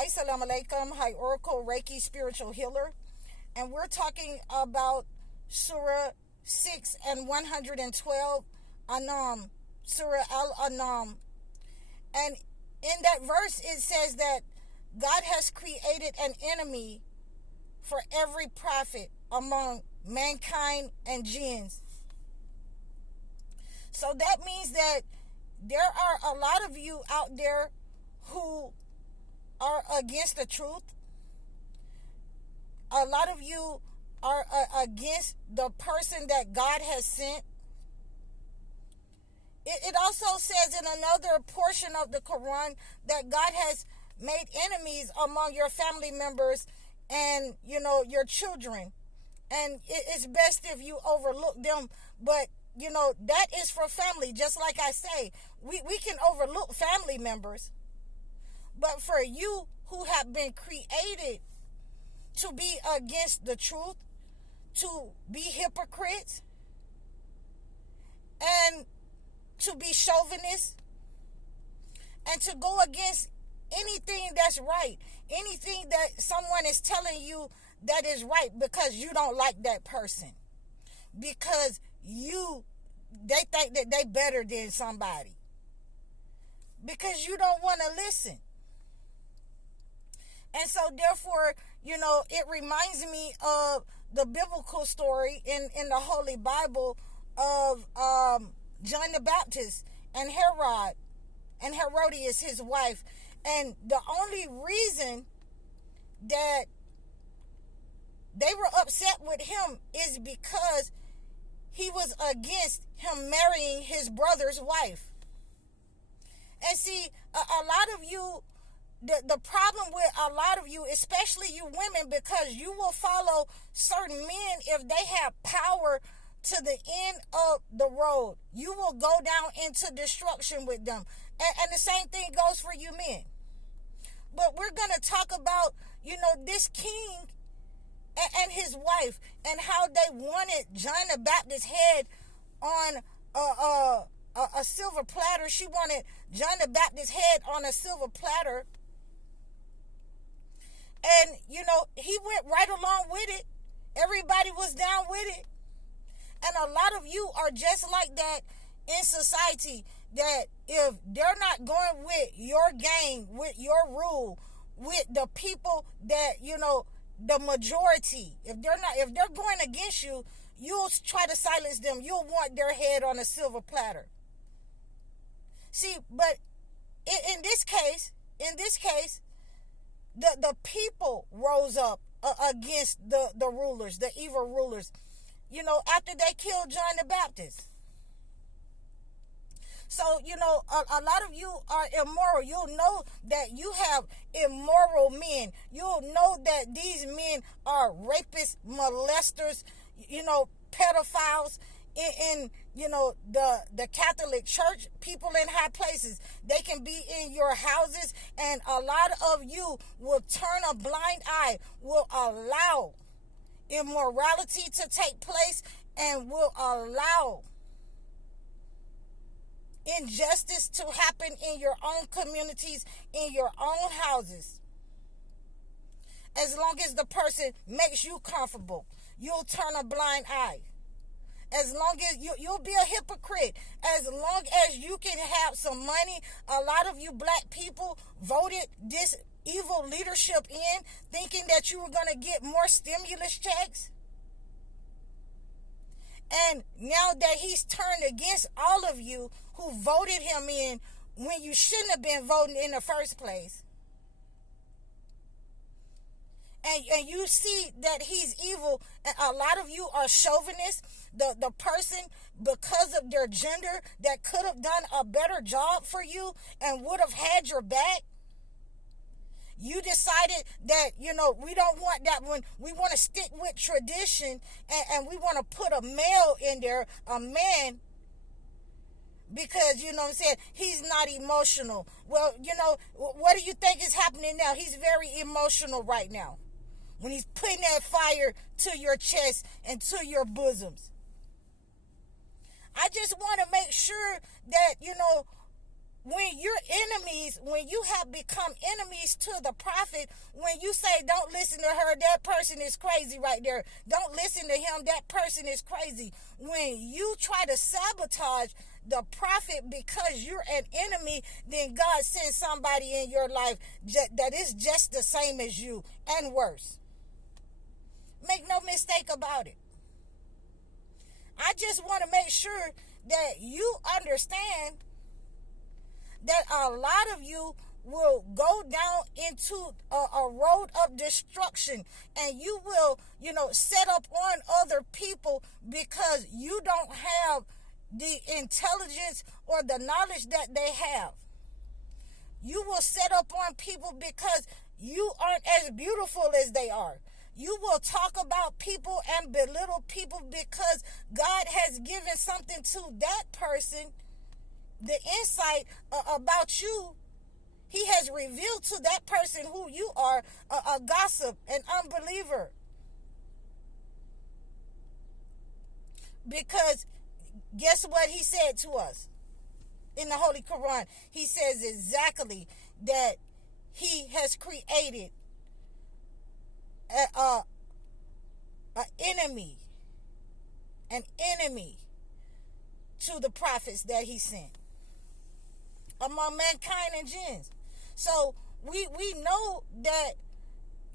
Assalamu alaikum. Hi, Oracle Reiki Spiritual Healer. And we're talking about Surah 6 and 112, Anam, Surah Al-Anaam. And in that verse, it says that God has created an enemy for every prophet among mankind and jinns. So that means that there are a lot of you out there who are against the truth. A lot of you are against the person that God has sent. It also says in another portion of the Quran that God has made enemies among your family members and, your children. And it's best if you overlook them. But, that is for family. Just like I say, we can overlook family members. But for you who have been created to be against the truth, to be hypocrites, and to be chauvinists, and to go against anything that's right, anything that someone is telling you that is right because you don't like that person, because they think that they better than somebody, because you don't want to listen. And so therefore, it reminds me of the biblical story in the Holy Bible of John the Baptist and Herod and Herodias, his wife. And the only reason that they were upset with him is because he was against him marrying his brother's wife. And see, a lot of you, the problem with a lot of you, especially you women, because you will follow certain men if they have power to the end of the road. You will go down into destruction with them. And the same thing goes for you men. But we're going to talk about, this king and his wife and how they wanted John the Baptist's head on a silver platter. She wanted John the Baptist's head on a silver platter. And, he went right along with it. Everybody was down with it. And a lot of you are just like that in society, that if they're not going with your game, with your rule, with the people that, the majority, if they're going against you, you'll try to silence them. You'll want their head on a silver platter. See, but in this case, the people rose up against the rulers, the evil rulers, after they killed John the Baptist. So, a lot of you are immoral. You'll know that you have immoral men. You'll know that these men are rapists, molesters, pedophiles in the Catholic Church, people in high places. They can be in your houses, and a lot of you will turn a blind eye, will allow immorality to take place, and will allow injustice to happen in your own communities, in your own houses. As long as the person makes you comfortable, you'll turn a blind eye. As long as you'll be a hypocrite. As long as you can have some money. A lot of you black people voted this evil leadership in, thinking that you were going to get more stimulus checks. And now that he's turned against all of you who voted him in when you shouldn't have been voting in the first place. And you see that he's evil. And a lot of you are chauvinists. The person, because of their gender, that could have done a better job for you and would have had your back. You decided that, we don't want that one. We want to stick with tradition, and we want to put a male in there, a man, because, he's not emotional. Well, what do you think is happening now? He's very emotional right now when he's putting that fire to your chest and to your bosoms. I just want to make sure that, when you're enemies, when you have become enemies to the prophet, when you say, don't listen to her, that person is crazy right there. Don't listen to him, that person is crazy. When you try to sabotage the prophet because you're an enemy, then God sends somebody in your life that is just the same as you and worse. Make no mistake about it. I just want to make sure that you understand that a lot of you will go down into a road of destruction, and you will, set up on other people because you don't have the intelligence or the knowledge that they have. You will set up on people because you aren't as beautiful as they are. You will talk about people and belittle people because God has given something to that person, the insight about you. He has revealed to that person who you are, a gossip, an unbeliever. Because guess what he said to us in the Holy Quran? He says exactly that he has created an enemy to the prophets that he sent among mankind and jinns. So we know that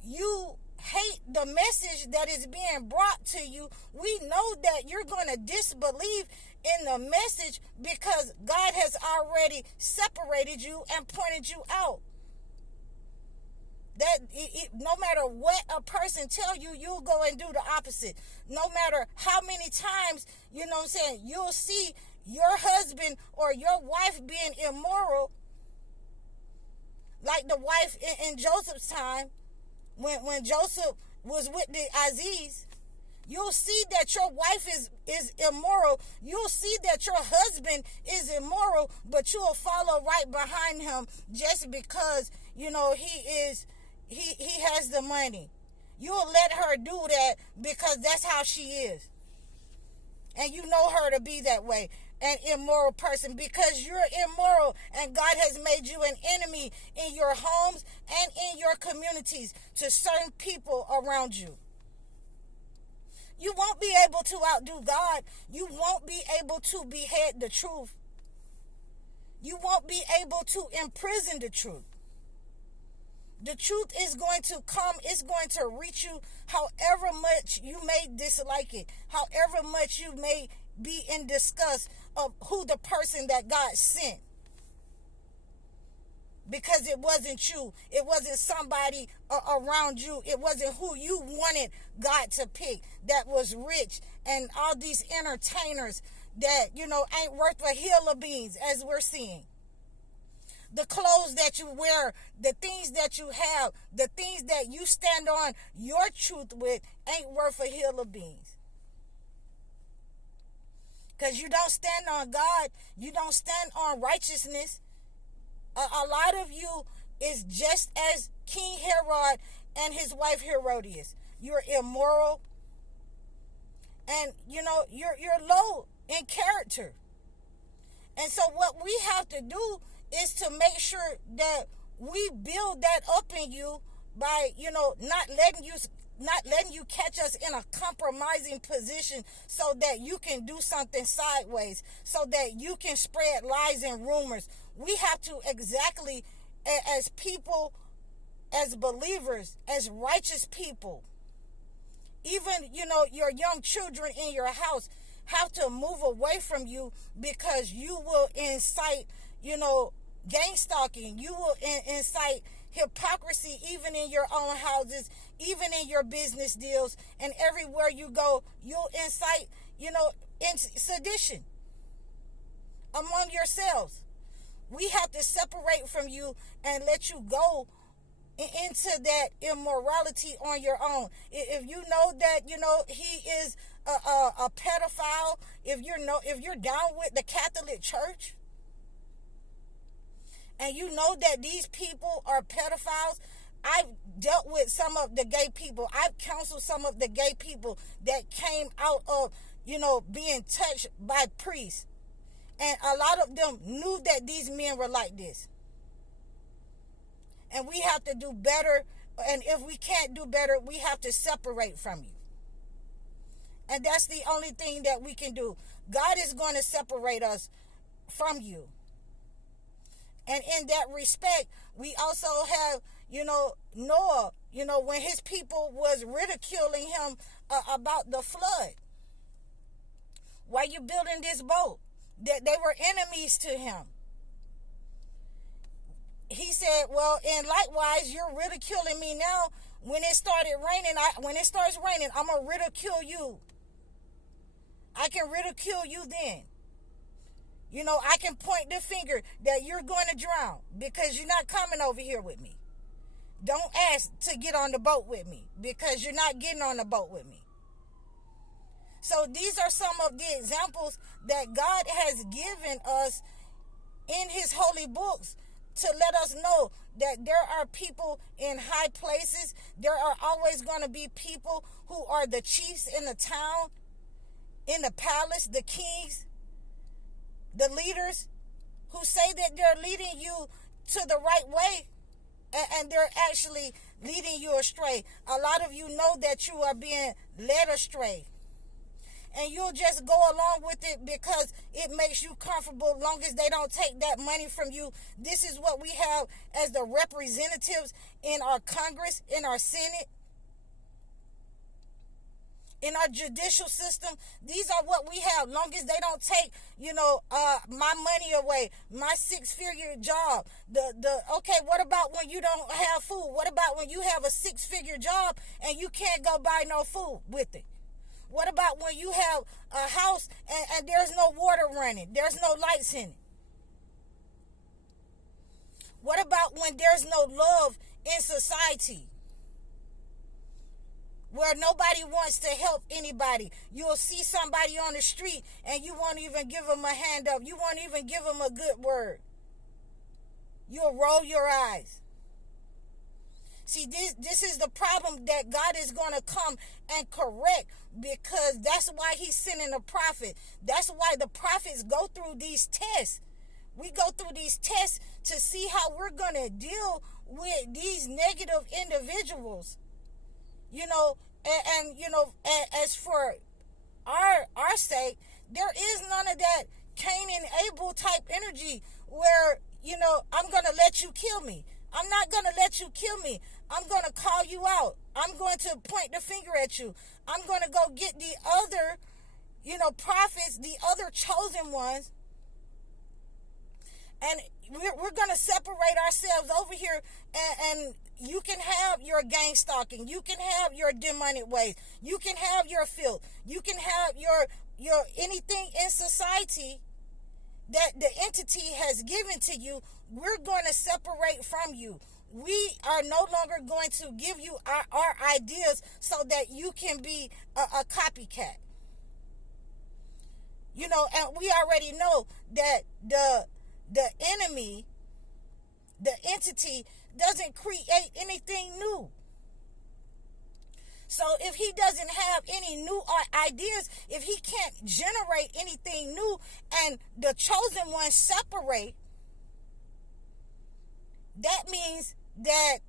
you hate the message that is being brought to you. We know that you're going to disbelieve in the message because God has already separated you and pointed you out. That no matter what a person tell you, you'll go and do the opposite. No matter how many times, you'll see your husband or your wife being immoral, like the wife in Joseph's time, when Joseph was with the Aziz. You'll see that your wife is immoral. You'll see that your husband is immoral, but you'll follow right behind him just because, he has the money. You'll let her do that because that's how she is. And you know her to be that way, an immoral person, because you're immoral and God has made you an enemy in your homes and in your communities to certain people around you. You won't be able to outdo God. You won't be able to behead the truth. You won't be able to imprison the truth. The truth is going to come. It's going to reach you however much you may dislike it, however much you may be in disgust of who the person that God sent. Because it wasn't you. It wasn't somebody around you. It wasn't who you wanted God to pick that was rich. And all these entertainers that, ain't worth a hill of beans, as we're seeing. The clothes that you wear, the things that you have, the things that you stand on your truth with ain't worth a hill of beans. Because you don't stand on God. You don't stand on righteousness. A lot of you is just as King Herod and his wife Herodias. You're immoral. And, you're low in character. And so what we have to do is to make sure that we build that up in you by, not letting you catch us in a compromising position so that you can do something sideways, so that you can spread lies and rumors. We have to exactly, as people, as believers, as righteous people, even, your young children in your house have to move away from you because you will incite, gang stalking. You will incite hypocrisy even in your own houses, even in your business deals, and everywhere you go, you'll incite, sedition among yourselves. We have to separate from you and let you go into that immorality on your own. If you know that, he is a pedophile, if you're down with the Catholic Church, and you know that these people are pedophiles, I've dealt with some of the gay people. I've counseled some of the gay people that came out of, being touched by priests. And a lot of them knew that these men were like this. And we have to do better. And if we can't do better, we have to separate from you. And that's the only thing that we can do. God is going to separate us from you. And in that respect, we also have, Noah, when his people was ridiculing him about the flood. Why you building this boat? That they were enemies to him. He said, well, and likewise, you're ridiculing me now. When it started raining, when it starts raining, I'm going to ridicule you. I can ridicule you then. I can point the finger that you're going to drown because you're not coming over here with me. Don't ask to get on the boat with me because you're not getting on the boat with me. So these are some of the examples that God has given us in his holy books to let us know that there are people in high places. There are always going to be people who are the chiefs in the town, in the palace, the kings, the leaders who say that they're leading you to the right way, and they're actually leading you astray. A lot of you know that you are being led astray. And you'll just go along with it because it makes you comfortable, long as they don't take that money from you. This is what we have as the representatives in our Congress, in our Senate, in our judicial system. These are what we have, long as they don't take, my money away, my 6-figure job. Okay, what about when you don't have food? What about when you have a 6-figure job and you can't go buy no food with it? What about when you have a house and there's no water running? There's no lights in it? What about when there's no love in society? Where nobody wants to help anybody. You'll see somebody on the street and you won't even give them a hand up. You won't even give them a good word. You'll roll your eyes. See, this is the problem that God is going to come and correct, because that's why he's sending a prophet. That's why the prophets go through these tests. We go through these tests to see how we're going to deal with these negative individuals. As for our sake, there is none of that Cain and Abel type energy where, I'm going to let you kill me. I'm not going to let you kill me. I'm going to call you out. I'm going to point the finger at you. I'm going to go get the other, prophets, the other chosen ones. And we're going to separate ourselves over here, and you can have your gang stalking. You can have your demonic ways. You can have your filth. You can have your anything in society that the entity has given to you. We're going to separate from you. We are no longer going to give you our ideas so that you can be a copycat. And we already know that the enemy, the entity, doesn't create anything new. So if he doesn't have any new ideas, if he can't generate anything new, and the chosen ones separate, that means that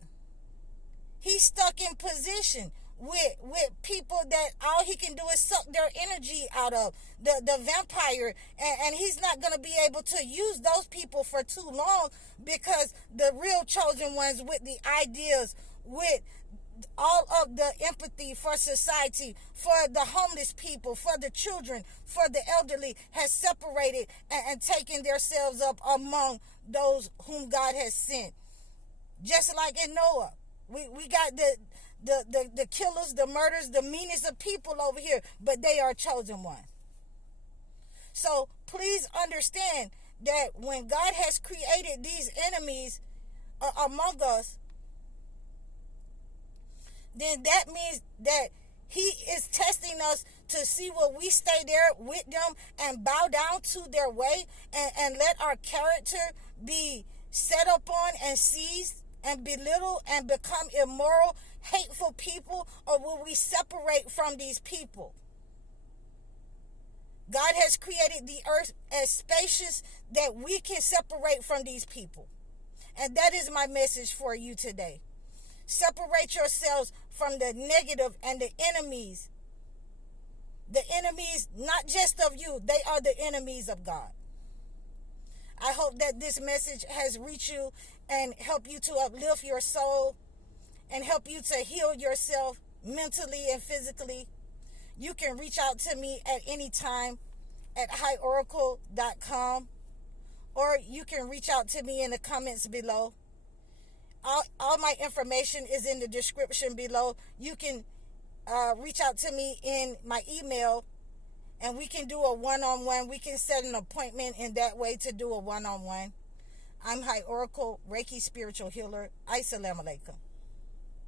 he's stuck in position with people that all he can do is suck their energy out of, the vampire, and he's not going to be able to use those people for too long, because the real chosen ones with the ideas, with all of the empathy for society, for the homeless people, for the children, for the elderly, has separated and taken themselves up among those whom God has sent. Just like in Noah, we got the killers, the murderers, the meanest of people over here, but they are chosen ones. So please understand that when God has created these enemies among us, then that means that he is testing us to see will we stay there with them and bow down to their way, and let our character be set upon and seized and belittled and become immoral, hateful people, or will we separate from these people? God has created the earth as spacious that we can separate from these people. And that is my message for you today. Separate yourselves from the negative and the enemies. The enemies, not just of you, they are the enemies of God. I hope that this message has reached you and help you to uplift your soul and help you to heal yourself mentally and physically. You can reach out to me at any time at highoracle.com, or you can reach out to me in the comments below. All my information is in the description below. You can reach out to me in my email, and we can do a one-on-one. We can set an appointment in that way to do a one-on-one. I'm High Oracle, Reiki Spiritual Healer. Assalamu alaikum.